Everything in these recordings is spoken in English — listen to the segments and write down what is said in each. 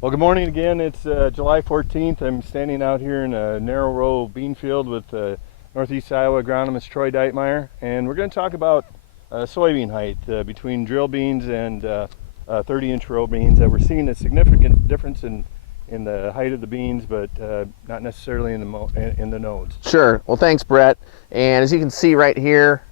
Well, good morning again. It's July 14th. I'm standing out here in a narrow row bean field with Northeast Iowa agronomist Troy Deitmeyer, and we're going to talk about soybean height between drill beans and 30-inch row beans. That we're seeing a significant difference in the height of the beans, but not necessarily in the nodes. Sure. Well, thanks, Brett. And as you can see right here,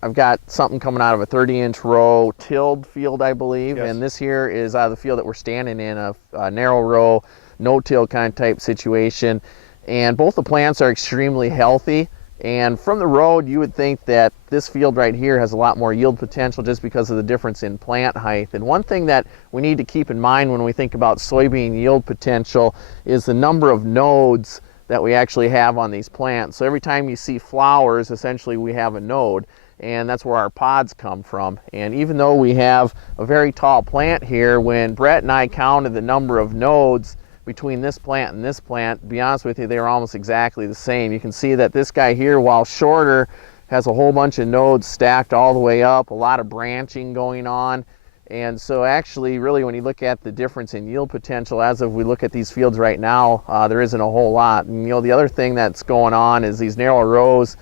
I've got something coming out of a 30-inch row tilled field, I believe. Yes. And this here is out of the field that we're standing in, a narrow row, no-till kind of type situation. And both the plants are extremely healthy. And from the road, you would think that this field right here has a lot more yield potential just because of the difference in plant height. And one thing that we need to keep in mind when we think about soybean yield potential is the number of nodes that we actually have on these plants. So every time you see flowers, essentially we have a node, and that's where our pods come from. And even though we have a very tall plant here, when Brett and I counted the number of nodes between this plant and this plant, to be honest with you, they were almost exactly the same. You can see that this guy here, while shorter, has a whole bunch of nodes stacked all the way up, a lot of branching going on. And so actually, really, when you look at the difference in yield potential, as of we look at these fields right now, there isn't a whole lot. And the other thing that's going on is these narrow rows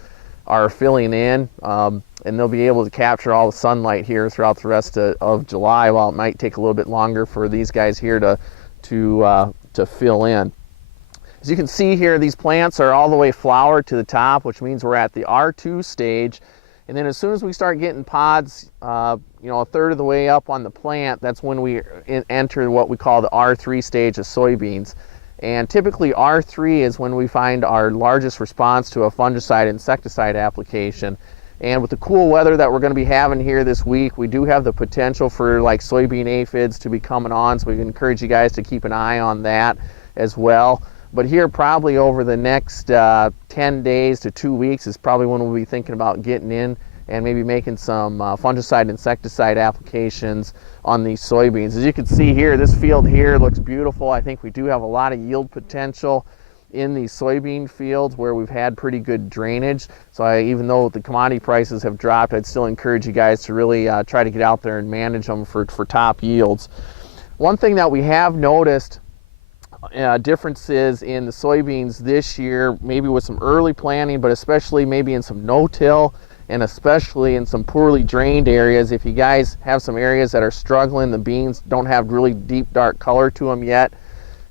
are filling in, and they'll be able to capture all the sunlight here throughout the rest of July, while it might take a little bit longer for these guys here to fill in. As you can see here, these plants are all the way flowered to the top, which means we're at the R2 stage. And then as soon as we start getting pods, a third of the way up on the plant, that's when we enter what we call the R3 stage of soybeans. And typically R3 is when we find our largest response to a fungicide insecticide application. And with the cool weather that we're going to be having here this week, we do have the potential for like soybean aphids to be coming on, so we encourage you guys to keep an eye on that as well. But here probably over the next 10 days to 2 weeks is probably when we'll be thinking about getting in and maybe making some fungicide insecticide applications on these soybeans. As you can see here, this field here looks beautiful. I think we do have a lot of yield potential in these soybean fields where we've had pretty good drainage. So even though the commodity prices have dropped, I'd still encourage you guys to really try to get out there and manage them for top yields. One thing that we have noticed differences in the soybeans this year, maybe with some early planting, but especially maybe in some no-till and especially in some poorly drained areas. If you guys have some areas that are struggling, the beans don't have really deep dark color to them yet,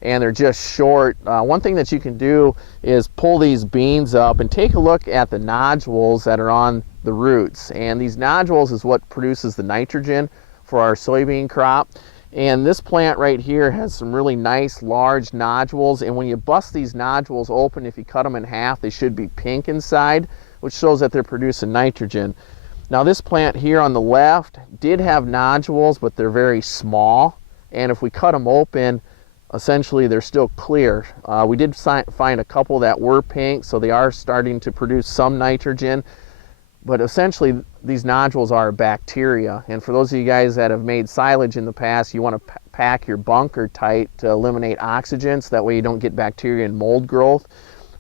and they're just short, one thing that you can do is pull these beans up and take a look at the nodules that are on the roots. And these nodules is what produces the nitrogen for our soybean crop. And this plant right here has some really nice large nodules, and when you bust these nodules open, if you cut them in half, they should be pink inside, which shows that they're producing nitrogen. Now this plant here on the left did have nodules, but they're very small, and if we cut them open, essentially they're still clear. We did find a couple that were pink, so they are starting to produce some nitrogen. But essentially, these nodules are bacteria. And for those of you guys that have made silage in the past, you want to pack your bunker tight to eliminate oxygen, so that way you don't get bacteria and mold growth.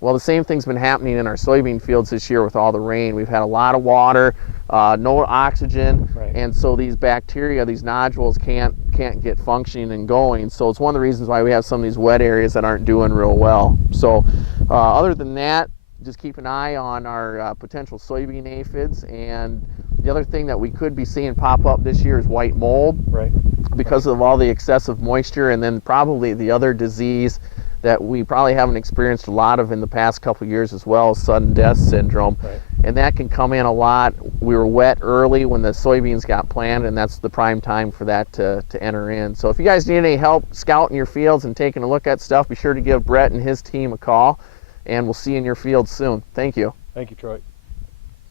Well, the same thing's been happening in our soybean fields this year with all the rain. We've had a lot of water, no oxygen, Right. And so these bacteria, these nodules can't get functioning and going. So it's one of the reasons why we have some of these wet areas that aren't doing real well. So other than that, just keep an eye on our potential soybean aphids. And the other thing that we could be seeing pop up this year is white mold, Right. because of all the excessive moisture, and then probably the other disease that we probably haven't experienced a lot of in the past couple of years as well, sudden death syndrome. Right. And that can come in a lot. We were wet early when the soybeans got planted, and that's the prime time for that to enter in. So if you guys need any help scouting your fields and taking a look at stuff, be sure to give Brett and his team a call, and we'll see you in your fields soon. Thank you. Thank you, Troy.